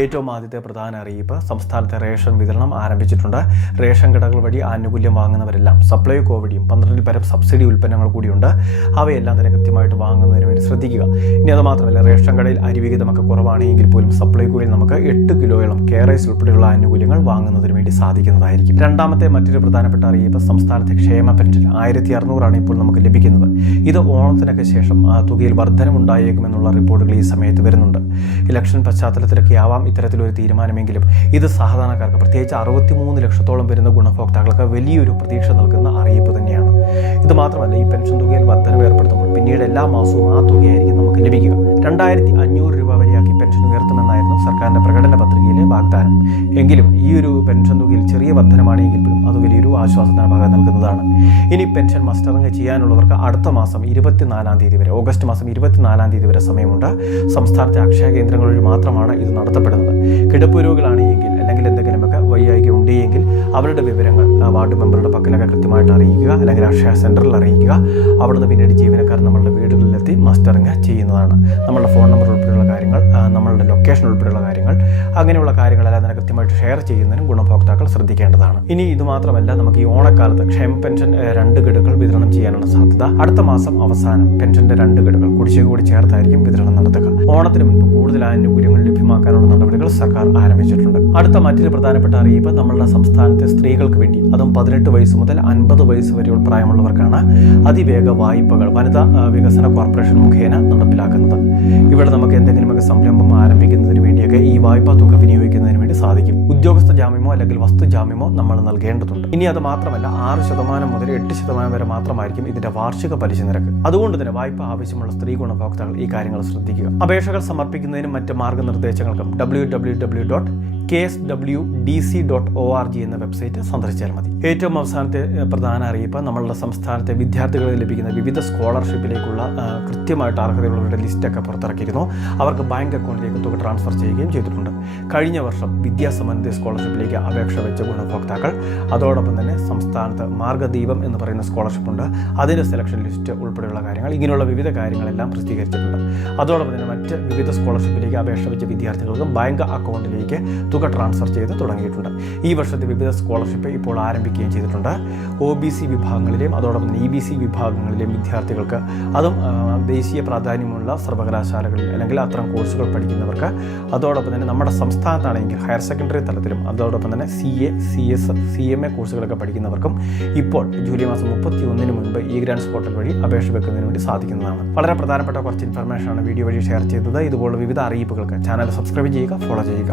ഏറ്റവും ആദ്യത്തെ പ്രധാന അറിയിപ്പ് സംസ്ഥാനത്തെ റേഷൻ വിതരണം ആരംഭിച്ചിട്ടുണ്ട്. റേഷൻ കടകൾ വഴി ആനുകൂല്യം വാങ്ങുന്നവരെല്ലാം സപ്ലൈകോ വഴിയും 12 പരം സബ്സിഡി ഉൽപ്പന്നങ്ങൾ കൂടിയുണ്ട്. അവയെല്ലാം തന്നെ കൃത്യമായിട്ട് വാങ്ങുന്നതിന് വേണ്ടി ശ്രദ്ധിക്കുക. ഇനി അത് മാത്രമല്ല, റേഷൻ കടയിൽ അരിവിഹിതമൊക്കെ കുറവാണെങ്കിൽ പോലും സപ്ലൈകോയിൽ നമുക്ക് 8 കിലോയോളം കെയറൈസ് ഉൾപ്പെടെയുള്ള ആനുകൂല്യങ്ങൾ വാങ്ങുന്നതിന് വേണ്ടി സാധിക്കുന്നതായിരിക്കും. രണ്ടാമത്തെ മറ്റൊരു പ്രധാനപ്പെട്ട അറിയിപ്പ് സംസ്ഥാനത്തെ ക്ഷേമ പെൻഷൻ 1600 ഇപ്പോൾ നമുക്ക് ലഭിക്കുന്നത്. ഇത് ഓണത്തിനൊക്കെ ശേഷം ആ തുകയിൽ വർധനമുണ്ടായേക്കുമെന്നുള്ള റിപ്പോർട്ടുകൾ ഈ സമയത്ത് വരുന്നുണ്ട്. ഇലക്ഷൻ പശ്ചാത്തലത്തിലൊക്കെ ആവാം ഇത്തരത്തിലൊരു തീരുമാനമെങ്കിലും ഇത് സാധാരണക്കാർക്ക്, പ്രത്യേകിച്ച് 63 ലക്ഷത്തോളം വരുന്ന ഗുണഭോക്താക്കൾക്ക് വലിയൊരു പ്രതീക്ഷ നൽകുന്ന അറിയിപ്പ് തന്നെയാണ്. ഇത് മാത്രമല്ല, ഈ പെൻഷൻ തുകയിൽ വർധനവ് ഏർപ്പെടുത്തുമ്പോൾ പിന്നീട് എല്ലാ മാസവും ആ തുകയായിരിക്കും നമുക്ക് ലഭിക്കുക. 2500 രൂപ വരെയാക്കി പെൻഷൻ ഉയർത്തുമെന്നായിരുന്നു സർക്കാരിന്റെ പ്രകടന പത്രികയിലെ വാഗ്ദാനം. എങ്കിലും ഈ ഒരു പെൻഷൻ തുകയിൽ ചെറിയ വർധനമാണെങ്കിൽ പോലും അത് വലിയൊരു ആശ്വാസത്തിന് വക നൽകുന്നതാണ്. ഇനി പെൻഷൻ മസ്റ്ററിംഗ് ചെയ്യാനുള്ളവർക്ക് അടുത്ത മാസം 24 തീയതി വരെ, ഓഗസ്റ്റ് മാസം 24 തീയതി വരെ സമയമുണ്ട്. സംസ്ഥാനത്തെ അക്ഷയ കേന്ദ്രങ്ങൾ വഴി മാത്രമാണ് ഇത് നടത്തപ്പെടുന്നത്. കിടപ്പ് രോഗികളാണെങ്കിൽ അല്ലെങ്കിൽ എന്തെങ്കിലുമൊക്കെ വയ്യായ്ക ഉണ്ടെങ്കിൽ അവരുടെ വിവരങ്ങൾ വാർഡ് മെമ്പറുടെ പക്കലൊക്കെ കൃത്യമായിട്ട് അറിയിക്കുക, അല്ലെങ്കിൽ അക്ഷയ സെൻറ്ററിൽ അറിയിക്കുക. അവിടുന്ന് പിന്നീട് ജീവനക്കാർ നമ്മളുടെ വീടുകളിലെത്തി മസ്റ്ററിംഗ് ചെയ്യുന്നതാണ്. നമ്മളുടെ ഫോൺ നമ്പർ ഉൾപ്പെടെയുള്ള കാര്യങ്ങൾ, നമ്മളുടെ ലൊക്കേഷൻ ഉൾപ്പെടെയുള്ള കാര്യങ്ങൾ, അങ്ങനെയുള്ള കാര്യങ്ങളെല്ലാം തന്നെ കൃത്യമായിട്ട് ഷെയർ ചെയ്യുന്നതിനും ഗുണഭോക്താക്കൾ ശ്രദ്ധിക്കേണ്ടതാണ്. ഇനി ഇത് മാത്രമല്ല, നമുക്ക് ഈ ഓണക്കാലത്ത് ക്ഷേമ പെൻഷൻ 2 ഗഡുകൾ വിതരണം ചെയ്യാനുള്ള സാധ്യത. അടുത്ത മാസം അവസാനം പെൻഷന്റെ 2 ഗഡുകൾ കുടിശ്ശിക കൂടി ചേർത്തായിരിക്കും വിതരണം നടത്തുക. ഓണത്തിന് മുൻപ് കൂടുതൽ ആനുകൂല്യങ്ങൾ ലഭ്യമാക്കാനുള്ള നടപടികൾ സർക്കാർ ആരംഭിച്ചിട്ടുണ്ട്. അടുത്ത മറ്റൊരു പ്രധാനപ്പെട്ട അറിയിപ്പ് നമ്മളുടെ സംസ്ഥാനത്തെ സ്ത്രീകൾക്ക് വേണ്ടി, അതും 18 വയസ്സ് മുതൽ 50 വയസ്സ് വരെയുള്ള പ്രായമുള്ളവർക്കാണ് അതിവേഗ വായ്പകൾ വനിതാ വികസന കോർപ്പറേഷൻ മുഖേന നടപ്പിലാക്കുന്നത്. ഇവിടെ നമുക്ക് എന്തെങ്കിലുമൊക്കെ സംരംഭം ആരംഭിക്കുന്നതിന് വേണ്ടിയൊക്കെ ഈ വായ്പാ തുക വിനിയോഗിക്കുന്നതിന് വേണ്ടി സാധിക്കും. ഉദ്യോഗസ്ഥ ജാമ്യമോ അല്ലെങ്കിൽ വസ്തു ജാമ്യമോ നമ്മൾ നൽകേണ്ടതുണ്ട്. ഇനി അത് മാത്രമല്ല, 6% മുതൽ 8% വരെ മാത്രമായിരിക്കും ഇതിന്റെ വാർഷിക പലിശ നിരക്ക്. അതുകൊണ്ട് തന്നെ വായ്പ ആവശ്യമുള്ള സ്ത്രീ ഗുണഭോക്താക്കൾ ഈ കാര്യങ്ങൾ ശ്രദ്ധിക്കുക. അപേക്ഷകൾ സമർപ്പിക്കുന്നതിനും മറ്റ് മാർഗനിർദ്ദേശങ്ങൾക്കും www.kswdc.org എന്ന വെബ്സൈറ്റ് സന്ദർശിച്ചാൽ മതി. ഏറ്റവും അവസാനത്തെ പ്രധാന അറിയിപ്പ് നമ്മളുടെ സംസ്ഥാനത്തെ വിദ്യാർത്ഥികളിൽ ലഭിക്കുന്ന വിവിധ സ്കോളർഷിപ്പിലേക്കുള്ള കൃത്യമായിട്ട് അർഹതയുള്ളവരുടെ ലിസ്റ്റൊക്കെ പുറത്തിറക്കിയിരുന്നു. അവർക്ക് ബാങ്ക് അക്കൗണ്ടിലേക്ക് തുക ട്രാൻസ്ഫർ ചെയ്യുകയും ചെയ്തിട്ടുണ്ട്. കഴിഞ്ഞ വർഷം വിദ്യാസമൃദ്ധി സ്കോളർഷിപ്പിലേക്ക് അപേക്ഷ വെച്ച ഗുണഭോക്താക്കൾ, അതോടൊപ്പം തന്നെ സംസ്ഥാനത്ത് മാർഗദീപം എന്ന് പറയുന്ന സ്കോളർഷിപ്പുണ്ട്, അതിൻ്റെ സെലക്ഷൻ ലിസ്റ്റ് ഉൾപ്പെടെയുള്ള കാര്യങ്ങൾ, ഇങ്ങനെയുള്ള വിവിധ കാര്യങ്ങളെല്ലാം പ്രസിദ്ധീകരിച്ചിട്ടുണ്ട്. അതോടൊപ്പം തന്നെ മറ്റ് വിവിധ സ്കോളർഷിപ്പിലേക്ക് അപേക്ഷ വെച്ച വിദ്യാർത്ഥികൾക്ക് ബാങ്ക് അക്കൗണ്ടിലേക്ക് തുക ട്രാൻസ്ഫർ ചെയ്ത് തുടങ്ങിയിട്ടുണ്ട്. ഈ വർഷത്തെ വിവിധ സ്കോളർഷിപ്പ് ഇപ്പോൾ ആരംഭിക്കുകയും ചെയ്തിട്ടുണ്ട്. OBC വിഭാഗങ്ങളിലെയും അതോടൊപ്പം തന്നെ EBC വിഭാഗങ്ങളിലെയും വിദ്യാർത്ഥികൾക്ക്, അതും ദേശീയ പ്രാധാന്യമുള്ള സർവകലാശാലകളിൽ അല്ലെങ്കിൽ അത്തരം കോഴ്സുകൾ പഠിക്കുന്നവർക്ക്, അതോടൊപ്പം തന്നെ നമ്മുടെ സംസ്ഥാനത്താണെങ്കിൽ ഹയർ സെക്കൻഡറി തലത്തിലും അതോടൊപ്പം തന്നെ CA, CS, CMA കോഴ്സുകളൊക്കെ പഠിക്കുന്നവർക്കും ഇപ്പോൾ ജൂലൈ മാസം 31 മുൻപ് E-Grants പോർട്ടൽ വഴി അപേക്ഷ വെക്കുന്നതിന് വേണ്ടി സാധിക്കുന്നതാണ്. വളരെ പ്രധാനപ്പെട്ട കുറച്ച് ഇൻഫർമേഷനാണ് വീഡിയോ വഴി ഷെയർ ചെയ്തത്. ഇതുപോലുള്ള വിവിധ അറിയിപ്പുകൾക്ക് ചാനൽ സബ്സ്ക്രൈബ് ചെയ്യുക, ഫോളോ ചെയ്യുക.